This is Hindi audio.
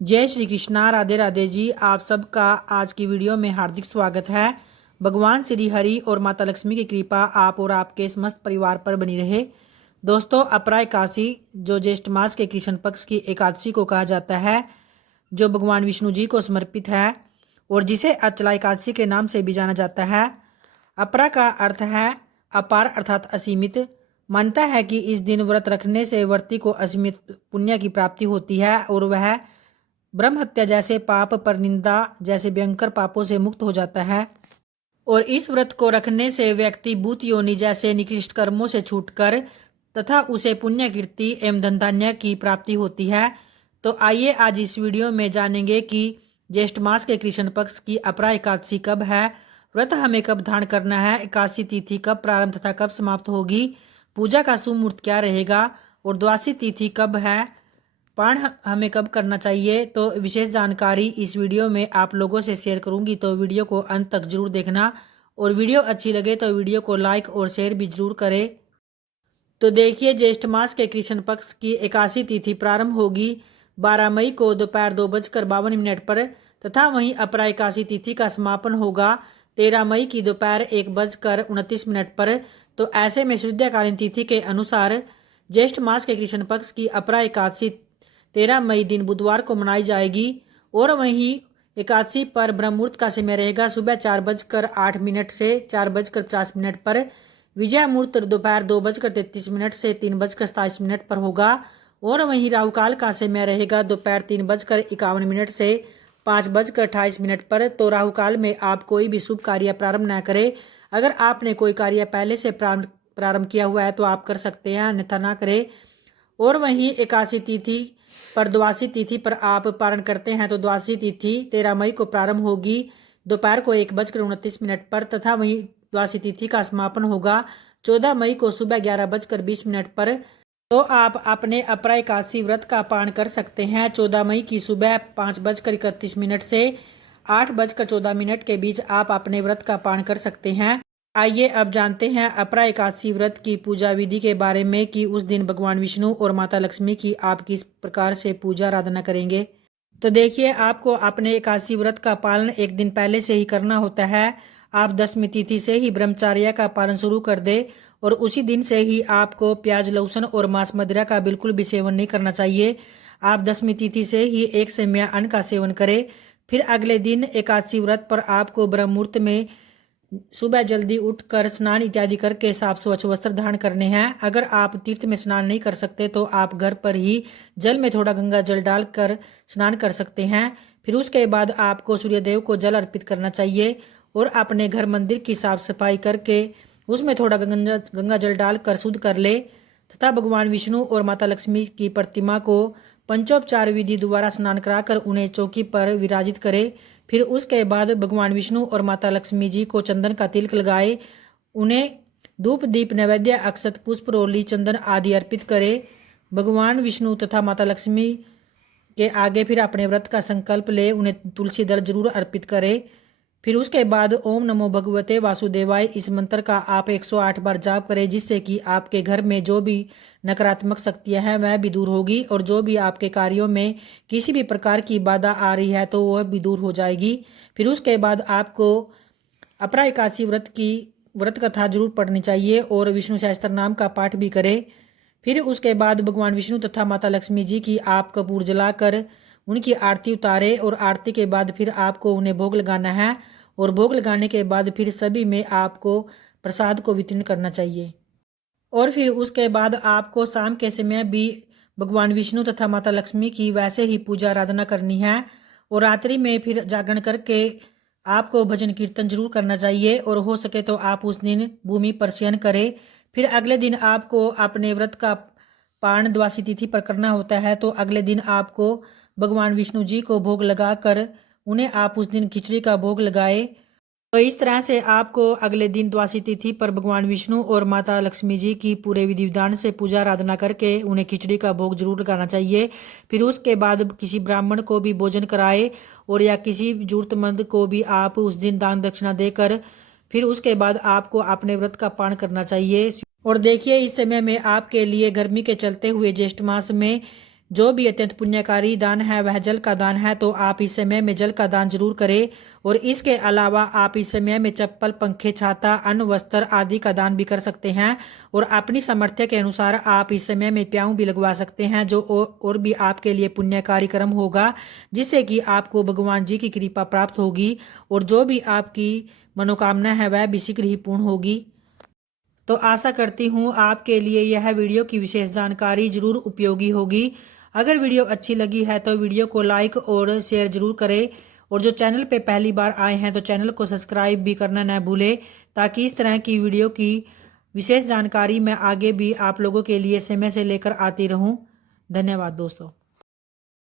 जय श्री कृष्णा। राधे राधे जी। आप सबका आज की वीडियो में हार्दिक स्वागत है। भगवान श्री हरि और माता लक्ष्मी की कृपा आप और आपके समस्त परिवार पर बनी रहे। दोस्तों, अपरा एकादशी जो ज्येष्ठ मास के कृष्ण पक्ष की एकादशी को कहा जाता है, जो भगवान विष्णु जी को समर्पित है और जिसे अचला एकादशी के नाम से भी जाना जाता है। अपरा का अर्थ है अपार अर्थात असीमित। मानता है कि इस दिन व्रत रखने से व्रती को असीमित पुण्य की प्राप्ति होती है और वह ब्रह्म हत्या जैसे पाप, पर निंदा जैसे भयंकर पापों से मुक्त हो जाता है। और इस व्रत को रखने से व्यक्ति भूत योनि जैसे निकृष्ट कर्मों से छूटकर तथा उसे पुण्य कीर्ति एवं धन धान्य की प्राप्ति होती है। तो आइए आज इस वीडियो में जानेंगे कि ज्येष्ठ मास के कृष्ण पक्ष की अपरा एकादशी कब है, व्रत हमें कब धारण करना है, एकादशी तिथि कब प्रारंभ तथा कब समाप्त होगी, पूजा का शुभ मुहूर्त क्या रहेगा और द्वादशी तिथि कब है, पाठ हमें कब करना चाहिए। तो विशेष जानकारी इस वीडियो में आप लोगों से शेयर करूंगी, तो वीडियो को अंत तक जरूर देखना और वीडियो अच्छी लगे तो वीडियो को लाइक और शेयर भी जरूर करें। तो देखिए, ज्येष्ठ मास के कृष्ण पक्ष की एकादशी तिथि प्रारंभ होगी 12 मई को दोपहर 2:52 पर तथा वहीं अपरा एकादशी तिथि का समापन होगा 13 मई की दोपहर 1:29 पर। तो ऐसे में शुद्धकालीन तिथि के अनुसार ज्येष्ठ मास के कृष्ण पक्ष की अपरा एकादशी 13 मई दिन बुधवार को मनाई जाएगी और वहीं एकादशी पर ब्रह्म मुहूर्त का समय रहेगा सुबह 4:08 से 4:50 पर। विजय मुहूर्त दोपहर 2:33 से 3:27 पर होगा और वहीं राहु काल का समय रहेगा दोपहर 3:51 से 5:28 पर। तो राहु काल में आप कोई भी शुभ कार्य प्रारंभ न करें। अगर आपने कोई कार्य पहले से प्रारंभ किया हुआ है तो आप कर सकते हैं, अन्यथा ना करें। और वहीं एकादशी तिथि पर द्वादशी तिथि पर आप पारण करते हैं तो द्वादशी तिथि 13 मई को प्रारंभ होगी दोपहर को 1:29 पर तथा वहीं द्वादशी तिथि का समापन होगा 14 मई को सुबह 11:20 पर। तो आप अपने अपरा एकादशी व्रत का पारण कर सकते हैं 14 मई की सुबह 5:31 से 8:14 के बीच आप अपने व्रत का पारण कर सकते हैं। आइए अब जानते हैं अपरा एकादशी व्रत की पूजा विधि के बारे में कि उस दिन भगवान विष्णु और माता लक्ष्मी की आप किस प्रकार से पूजा आराधना करेंगे। तो देखिए, आपको अपने एकादशी व्रत का पालन एक दिन पहले से ही करना होता है। आप दसवीं तिथि से ही ब्रह्मचर्य का पालन शुरू कर दे और उसी दिन से ही आपको प्याज, लहसुन और मांस मदिरा का बिल्कुल भी सेवन नहीं करना चाहिए। आप दसवीं तिथि से ही एक समय अन्न का सेवन करें। फिर अगले दिन एकादशी व्रत पर आपको ब्रह्म मुहूर्त में सुबह जल्दी उठकर स्नान इत्यादि करके साफ स्वच्छ वस्त्र धारण करने हैं। अगर आप तीर्थ में स्नान नहीं कर सकते तो आप घर पर ही जल में थोड़ा गंगा जल डालकर स्नान कर सकते हैं। फिर उसके बाद आपको सूर्यदेव को जल अर्पित करना चाहिए और अपने घर मंदिर की साफ सफाई करके उसमें थोड़ा गंगा जल डालकर शुद्ध कर ले तथा भगवान विष्णु और माता लक्ष्मी की प्रतिमा को पंचोपचार विधि द्वारा स्नान कराकर उन्हें चौकी पर विराजित करे। फिर उसके बाद भगवान विष्णु और माता लक्ष्मी जी को चंदन का तिलक लगाए, उन्हें धूप दीप नैवेद्य अक्षत पुष्प रोली चंदन आदि अर्पित करे। भगवान विष्णु तथा माता लक्ष्मी के आगे फिर अपने व्रत का संकल्प ले उन्हें तुलसी दल जरूर अर्पित करे। फिर उसके बाद ओम नमो भगवते वासुदेवाय इस मंत्र का आप 108 बार जाप करें, जिससे कि आपके घर में जो भी नकारात्मक शक्तियां हैं वह भी दूर होगी और जो भी आपके कार्यों में किसी भी प्रकार की बाधा आ रही है तो वह भी दूर हो जाएगी। फिर उसके बाद आपको अपरा एकादशी व्रत की व्रत कथा जरूर पढ़नी चाहिए और विष्णु सहस्त्र नाम का पाठ भी करें। फिर उसके बाद भगवान विष्णु तथा माता लक्ष्मी जी की आप कपूर जलाकर उनकी आरती उतारे और आरती के बाद फिर आपको उन्हें भोग लगाना है और भोग लगाने के बाद फिर सभी में आपको प्रसाद को वितरण करना चाहिए। और फिर उसके बाद आपको शाम के समय भी भगवान विष्णु तथा माता लक्ष्मी की वैसे ही पूजा आराधना करनी है और रात्रि में फिर जागरण करके आपको भजन कीर्तन जरूर करना चाहिए और हो सके तो आप उस दिन भूमि पर शयन करें। फिर अगले दिन आपको अपने व्रत का पारण द्वादशी तिथि पर करना होता है, तो अगले दिन आपको भगवान विष्णु जी को भोग लगाकर उन्हें आप उस दिन खिचड़ी का भोग लगाए। तो इस तरह से आपको अगले दिन द्वादशी तिथि पर भगवान विष्णु और माता लक्ष्मी जी की पूरे विधि विधान से पूजा आराधना करके उन्हें खिचड़ी का भोग जरूर लगाना चाहिए। फिर उसके बाद किसी ब्राह्मण को भी भोजन कराए और या किसी जरूरतमंद को भी आप उस दिन दान दक्षिणा देकर फिर उसके बाद आपको अपने व्रत का पालन करना चाहिए। और देखिए, इस समय में आपके लिए गर्मी के चलते हुए ज्येष्ठ मास में जो भी अत्यंत पुण्यकारी दान है वह जल का दान है, तो आप इस समय में जल का दान जरूर करें। और इसके अलावा आप इस समय में चप्पल, पंखे, छाता, अन्न, वस्त्र आदि का दान भी कर सकते हैं। और अपनी सामर्थ्य के अनुसार आप इस समय में प्याऊ भी लगवा सकते हैं, जो और भी आपके लिए पुण्यकारी कर्म होगा, जिससे कि आपको भगवान जी की कृपा प्राप्त होगी और जो भी आपकी मनोकामना है वह भी शीघ्र ही पूर्ण होगी। तो आशा करती हूँ आपके लिए यह वीडियो की विशेष जानकारी जरूर उपयोगी होगी। अगर वीडियो अच्छी लगी है तो वीडियो को लाइक और शेयर जरूर करें, और जो चैनल पे पहली बार आए हैं तो चैनल को सब्सक्राइब भी करना न भूलें, ताकि इस तरह की वीडियो की विशेष जानकारी मैं आगे भी आप लोगों के लिए समय से लेकर आती रहूं। धन्यवाद दोस्तों।